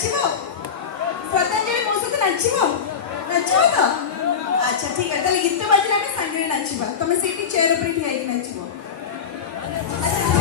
नाचिबो श्रद्धांजलि मो सहित नाचिबो नाचिबो तो अच्छा ठीक है ताले गीत बाजला में संगे नाचिबा तमे सेठी चेयर ऊपर ठिया के नाचिबो अच्छा